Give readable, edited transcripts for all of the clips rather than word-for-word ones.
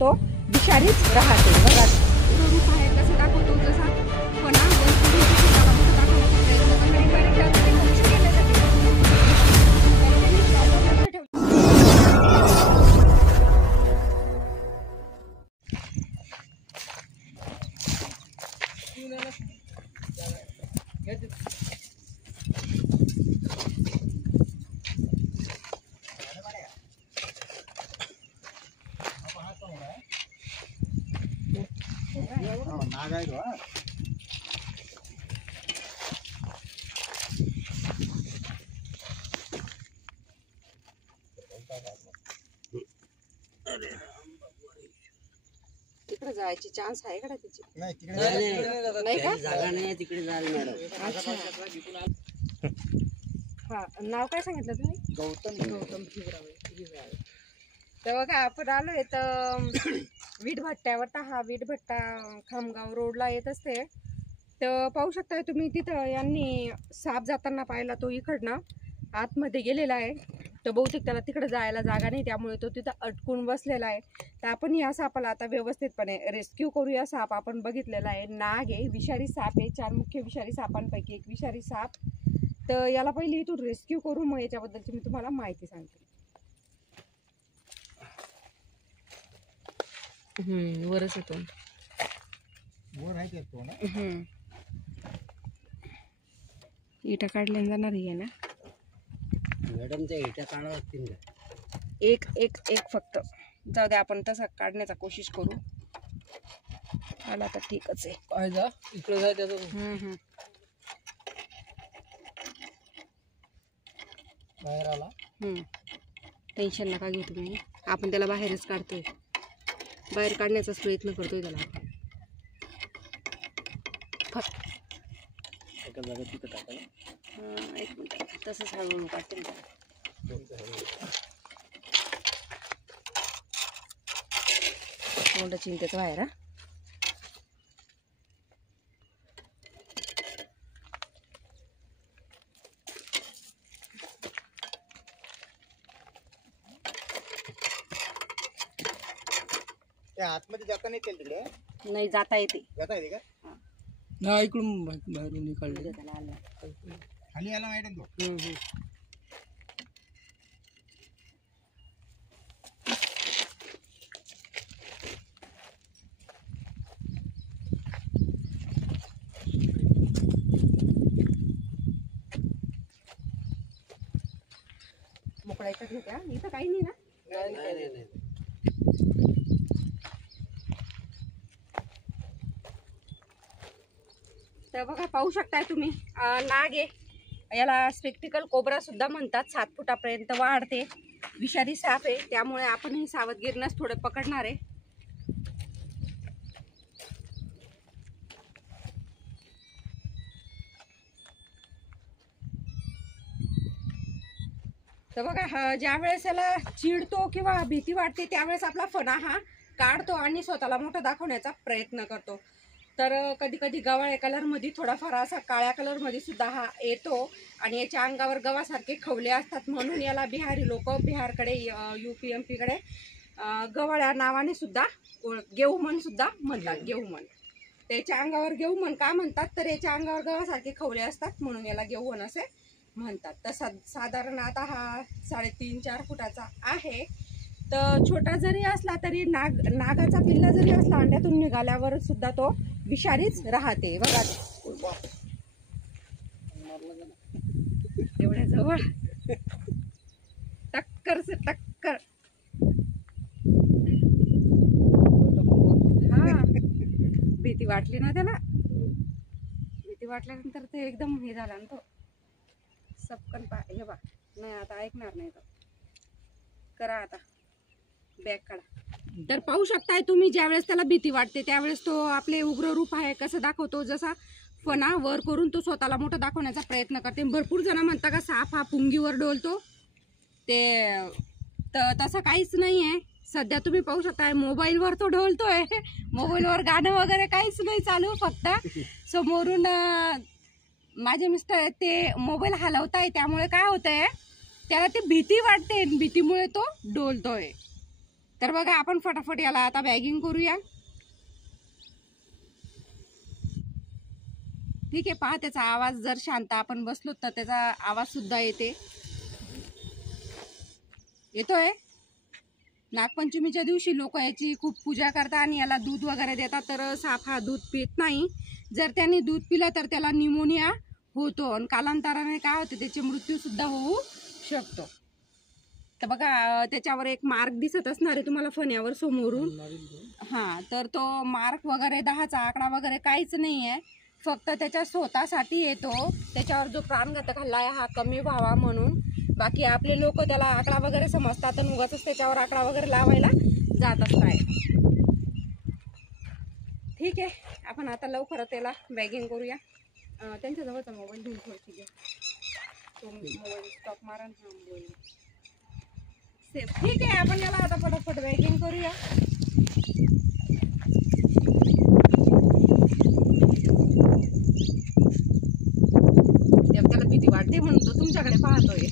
तो विषारीच राहते. बघा रूप आहे कसं दाखवतो, जसा फणा वर करून स्वतःला मोठं दाखवण्याचा प्रयत्न करतो. तिकडे जायची चान्स आहे का त्याची? नाही का? जागा नाही तिकडे जायला मॅडम. अच्छा. हा, नाव काय सांगितलं तुम्ही? गौतम भिवरावे. तर बघा आपण आलोय तर वीट भट्ट्यावर. तर हा वीट भट्टा खामगाव रोडला येत असते. तर पाहू शकताय तुम्ही तिथं यांनी साप जाताना पाहिला. तो इकडनं आतमध्ये गेलेला आहे. तर बहुतेक त्याला तिकडे जायला जागा नाही, त्यामुळे तो तिथं अटकून बसलेला आहे. तर आपण या सापाला आता व्यवस्थितपणे रेस्क्यू करूया. साप आपण बघितलेला आहे, नाग आहे, विषारी साप आहे. 4 मुख्य विषारी सापांपैकी एक विषारी साप. तर याला पहिले इथून रेस्क्यू करू, मग याच्याबद्दलची मी तुम्हाला माहिती सांगते. वरच येतो, वर आहे तो ना. इटा काढल्या जाणार आहे ना मॅडमच्या इटा काढावं लागतील का? एक एक एक फक्त जाऊ दे, आपण तसा काढण्याचा कोशिश करू. आला तर ठीकच आहे. जा इकडे जा त्याचं. बाहेर आला. टेन्शन नका घेऊ तुम्ही, आपण त्याला बाहेरच काढतोय. बाहेर काढण्याचाच प्रयत्न करतोय त्याला. एक मिनिट, तसंच हळूहळू काढते ना. तोंड चिंतेच बाहेर. आतमध्ये जाता नाही तिकडे? नाही, जाता येते. जाता येते का? ना इकडून बाहेरून निकालले. खाली आला मॅडम तो. मोकळा इथं घेऊ का? इथं काही नाही ना. नाही. तर बघा पाहू शकताय तुम्ही, नाग आहे. याला स्पेक्टिकल कोब्रा सुद्धा म्हणतात. 7 फुटापर्यंत वाढते. विषारी साप आहे, त्यामुळे आपण ही सावधगिरीनंच थोडं पकडणार आहे. तर बघा, ज्या वेळेस याला चिडतो किंवा भीती वाटते त्यावेळेस आपला फणा हा काढतो आणि स्वतःला मोठं दाखवण्याचा प्रयत्न करतो. तर कधी कधी गव्हाळ्या कलरमध्ये, थोडाफार असा काळ्या कलरमध्ये सुद्धा हा येतो. आणि याच्या अंगावर गव्हासारखे खवले असतात, म्हणून याला बिहारी लोक बिहारकडे, UP MP कडे गव्हाळ्या नावाने सुद्धा गेहुमन सुद्धा म्हणतात. गेहुमन. त्याच्या अंगावर गेहुमन का म्हणतात, तर याच्या अंगावर गव्हासारखे खवले असतात म्हणून याला गेहुमन असे म्हणतात. तर साधारण आता हा 3.5-4 फुटाचा आहे. तर छोटा जरी असला तरी नागाचा पिल्ला जरी असला, अंड्यातून निघाल्यावर सुद्धा तो विषारीच राहते. बघा एवढ्या जवळ टक्कर से टक्कर. हा, भीती वाटली ना त्याला. भीती वाटल्यानंतर ते एकदम हे झाला ना, तो सबकन हे बा. नाही आता ऐकणार नाही तो. करा आता बॅग काढा. तर पाहू शकताय तुम्ही, ज्यावेळेस त्याला भीती वाटते त्यावेळेस तो आपले उग्र रूप आहे कसं दाखवतो. जसा फणा वर करून तो स्वतःला मोठं दाखवण्याचा प्रयत्न करते. भरपूर जण म्हणतात का साप हा पुंगीवर डोलतो, ते तर तसं काहीच नाही आहे. सध्या तुम्ही पाहू शकताय मोबाईलवर तो ढोलतोय. मोबाईलवर गाणं वगैरे काहीच नाही चालू, फक्त समोरून माझे मिस्टर ते मोबाईल हलवताय, त्यामुळे काय होतंय त्याला ती भीती वाटते, भीतीमुळे तो डोलतोय. तर बघा आपण फटाफट याला आता बॅगिंग करूया. ठीक आहे, पहा त्याचा आवाज जर शांत आपण बसलो तर त्याचा आवाज सुद्धा येतोय. नागपंचमीच्या दिवशी लोक याची खूप पूजा करतात आणि याला दूध वगैरे देतात. तर साप हा दूध पित नाही. जर त्याने दूध पिलं तर त्याला निमोनिया होतो आणि कालांतराने काय होते त्याचे मृत्यू सुद्धा होऊ शकतो. तर बघा त्याच्यावर एक मार्क दिसत असणार आहे तुम्हाला फण्यावर समोरून. हा, तर तो मार्क वगैरे 10चा आकडा वगैरे काहीच नाही आहे, फक्त त्याच्या स्वतःसाठी येतो. त्याच्यावर जो प्राणघातक हल्ला आहे हा कमी व्हावा म्हणून. बाकी आपले लोक त्याला आकडा वगैरे समजतात आणि उगाच त्याच्यावर आकडा वगैरे लावायला जात असताय. ठीक आहे, आपण आता लवकर त्याला बॅगिंग करूया. त्यांच्या जवळचा मोबाईल घेऊन थोडीशी घ्या. तो मोबाईल स्टॉप मारा. हा मोबाईल सेफ. ठीक आहे, आपण याला आता फटाफट बॅगिंग करूया. त्याला भीती वाटते म्हणून तो तुमच्याकडे पाहतोय.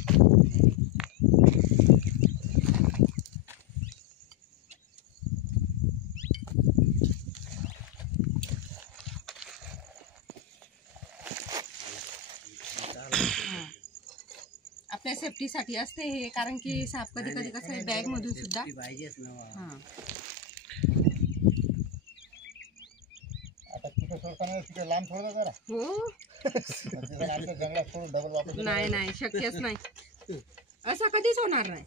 आपल्या सेफ्टीसाठी असते हे, कारण की साप कधी कधी कसं आहे बॅग मधून सुद्धा. आता तिथे सोडताना तिथे लांब सोडता जरा. हो, जंगलात सोडून डबल वापस. नाही शक्यच नाही, असं कधीच होणार नाही.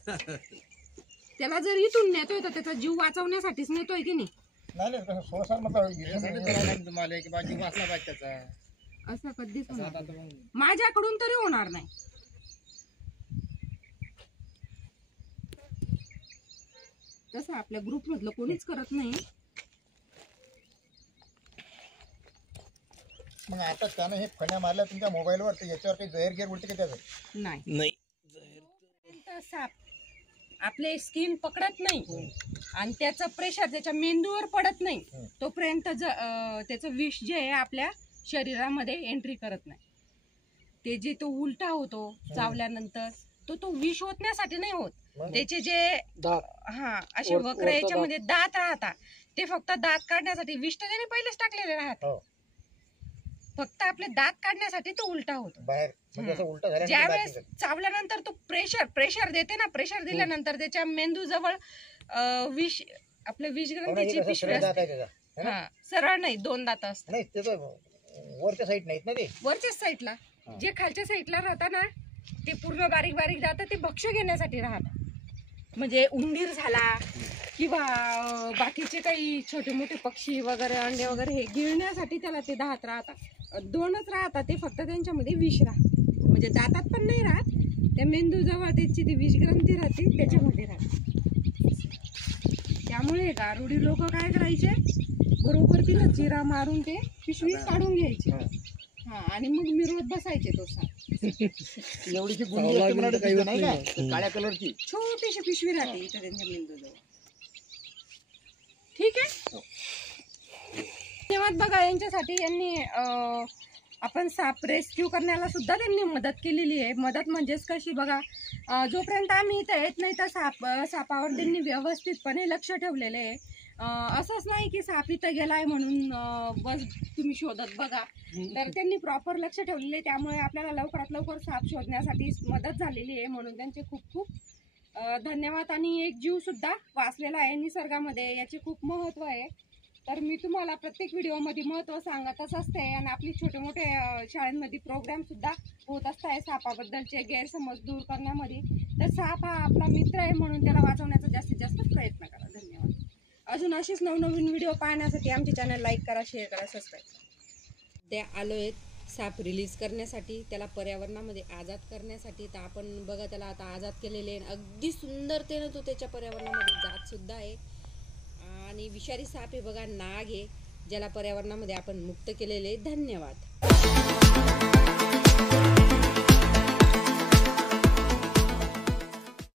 त्याला जर इथून नेतोय तर त्याचा जीव वाचवण्यासाठीच नेतोय की नाही. नाही कसं सोडसार म्हटलं तुम्हाला की बाजी वाचला पाहिजे त्याचा. असं कधीच होणार नाही. माझ्याकडून तरी होणार नाही. तसं आपल्या ग्रुप मधलं कोणीच करत नाही. मग आता त्यानं हे फण्या मारल्या तुमच्या मोबाईलवर, तर याच्यावर काही जहर गेर उलटे का त्याचं? नाही. साप आपले स्किन पकडत नाही आणि त्याचं प्रेशर त्याच्या मेंदूवर पडत नाही तोपर्यंत त्याचं विष जे आहे आपल्या शरीरामध्ये एंट्री करत नाही. ते जे तो उलटा होतो चावल्यानंतर तो विष ओतण्यासाठी नाही होत. त्याचे जे असे वक्र याच्यामध्ये दात राहतात ते फक्त दात काढण्यासाठी. विष तर त्याने पहिलेच टाकलेले राहतात, फक्त आपले दात काढण्यासाठी तो उलटा होतो. ज्यावेळेस चावल्यानंतर तो प्रेशर देते ना, प्रेशर दिल्यानंतर त्याच्या मेंदू जवळ विष आपल्या विषग्रंथीची पिशवी असते. सरळ नाही, 2 दात असतात. वरच्या साईड नाहीत ना, ते वरच्याच साईडला. जे खालच्या साईडला राहतात ना ते पूर्ण बारीक बारीक जातं, ते भक्ष्य घेण्यासाठी राहतात. म्हणजे उंदीर झाला किंवा बाकीचे काही छोटे मोठे पक्षी वगैरे अंडे वगैरे हे गिळण्यासाठी त्याला ते दात राहतात. 2च राहतात, ते फक्त त्यांच्यामध्ये विष राहत. म्हणजे दातात पण नाही राहत, त्या मेंदू जवळ त्याची ती विषग्रंथी राहते त्याच्यामध्ये राहते. त्यामुळे गारुडी लोक काय करायचे, बरोबर तिला चिरा मारून ते पिशवी काढून घ्यायचे. आणि मग मिरवत बसायचे तो साप. एवढीची गुंडी नाही का काळ्या कलरची छोटीशी पिशवी राहते इथं त्यांच्या मेंदूजवळ. ठीक आहे, तेव्हा बघा यांच्यासाठी यांनी आपण साप रेस्क्यू करण्याला सुद्धा त्यांनी मदत केलेली आहे. मदत म्हणजेच कशी बघा, जोपर्यंत आम्ही इथं येत नाही तर सापावर त्यांनी व्यवस्थितपणे लक्ष ठेवलेलं आहे. असंच नाही की साप इथं गेलाय म्हणून बस तुम्ही शोधत बघा. तर त्यांनी प्रॉपर लक्ष ठेवलेले आहे, त्यामुळे आपल्याला लवकरात लवकर साप शोधण्यासाठी मदत झालेली आहे. म्हणून त्यांचे खूप खूप धन्यवाद. आणि एक जीव सुद्धा वाचलेला आहे निसर्गामध्ये, याचे खूप महत्त्व आहे. तर मी तुम्हाला प्रत्येक व्हिडिओमध्ये महत्त्व सांगतच असते. आणि आपली छोटे मोठे शाळांमध्ये प्रोग्राम सुद्धा होत असतात सापाबद्दलचे गैरसमज दूर करण्यामध्ये. तर साप हा आपला मित्र आहे म्हणून त्याला वाचवण्याचा जास्तीत जास्त प्रयत्न करा. धन्यवाद. अजून असेच नवनवीन व्हिडिओ पाहण्यासाठी आमचे चॅनल लाईक करा, शेअर करा, सबस्क्राईब करा. त्या आलो आहेत साप रिलीज करण्यासाठी, त्याला पर्यावरणामध्ये आजाद करण्यासाठी. तर आपण बघा त्याला आता आजाद केलेले आहे. अगदी सुंदरतेनं तो त्याच्या पर्यावरणामध्ये जातसुद्धा आहे. आणि विषारी साप आहे बघा, नाग आहे, ज्याला पर्यावरणामध्ये आपण मुक्त केलेले. धन्यवाद.